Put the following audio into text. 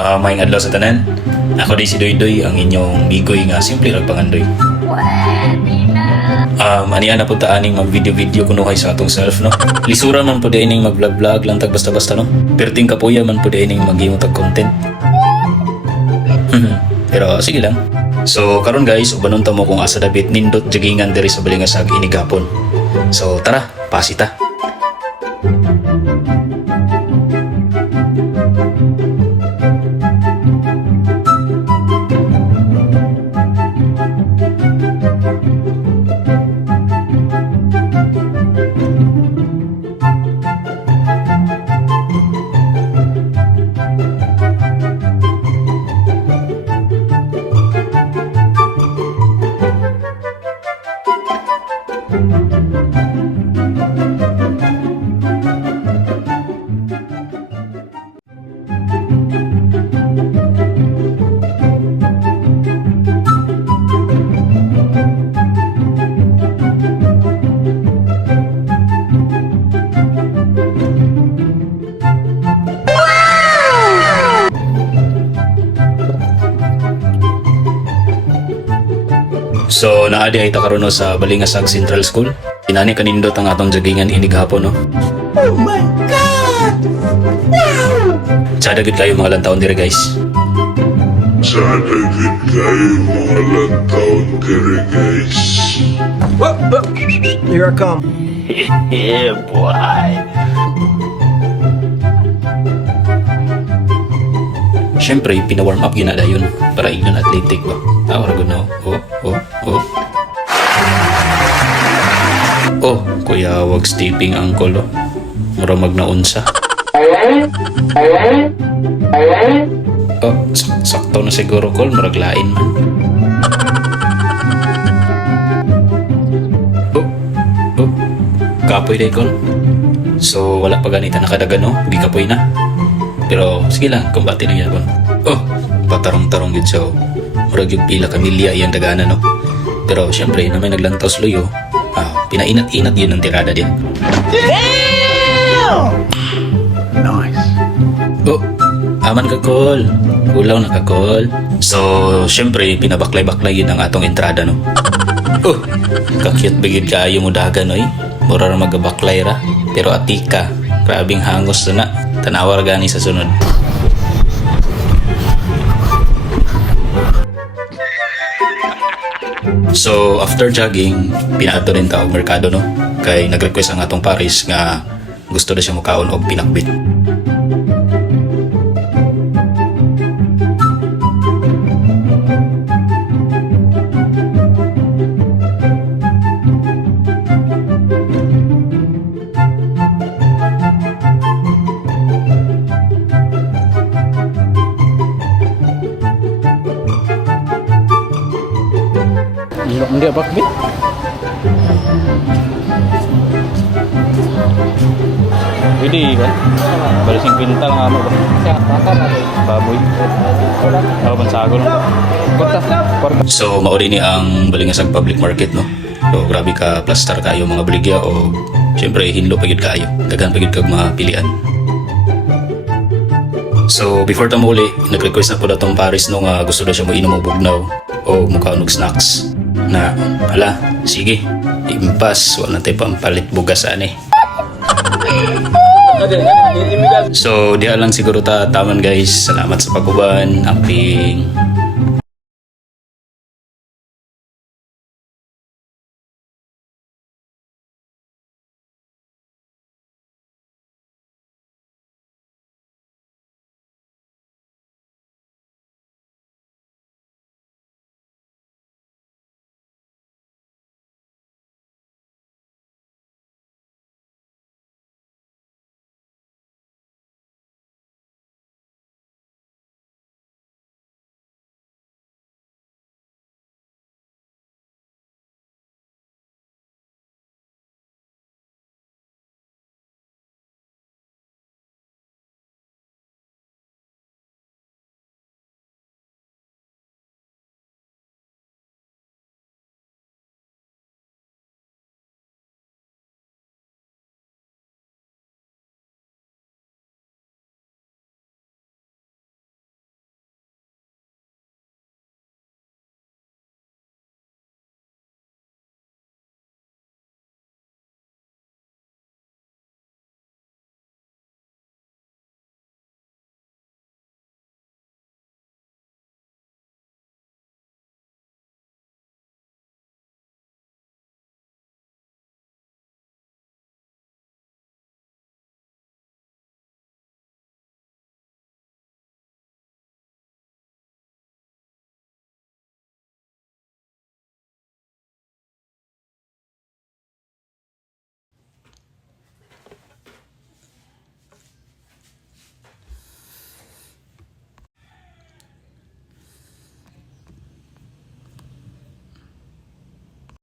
Maayong adlaw sa tanan. Ako di si Doydoy, ang inyong bigoy nga simple rag pangandoy. Aniya na po ta aning mag video kuno kay sa atong self no. Lisuran man po di ining mag vlog lang tag basta-basta no. Perting kapuya man po di ining mag-imo tag content. Pero sige lang. So karon guys, ubanon ta mo kung asa dabit nindot jagingan diri sa Balingasag inigapon. So tara, pasita. So naadi ay takaroon no sa Balingasag Central School. Inani kanindot ang atong jagingan inig hapon no. Oh my God! Wow! Tsada gid kayo mga lantawon dire guys. Sana gid kayo mga lantaon dire guys. Here I come. Yeah boy. Siyempre, pina-warm up yun na yun para inyon athletic ba? Tawar ko na. Oh, kuya, wag stepping angkol oh. Mura magnaunsa. Oh, sakto na siguro kol, maraglain man. Oh, kapoy day kol. So, wala pa ganita nakadaga no? Gikapoy na. Pero sige lang, kumbati lang yan. Oh, patarong-tarong yun siya. Murag yung pila kamilya yung dagana no. Pero syempre na may naglantaw sluyo. Pinainat-inat yun ang tirada din. Damn! Nice. Oh, aman ka call. Ulaw na ka call. So syempre pinabaklay-baklay yun ang atong entrada no. Oh, kakyut bigid kaayo mo dagan no eh. Mura ra magabaklay ra. Pero atika, grabing hangos na. Tanawar gani sa sunod. So after jogging, pinaato rin ta og merkado no. Kay nag-request ang atong pares nga gusto na siya mukaon og pinakbit. Hindi apa kami? Hindi kan? Balising pintal nga mo ba? Baboy. Bansagol. So mauli ni ang Balingasag Public Market no. So grabe ka plaster kayo mga baligya o syempre hinlo pagid kayo. Daghan pagid kag mga pilian. So before ta mauli, nag-request na po datong pares no nga gusto daw siya mo inom og bugnaw o mukaon og snacks. Na, hala, sige, impas, wala tayo pampalit bugas ani. So, diha lang siguro ta taman guys. Salamat sa pagkuban, amping.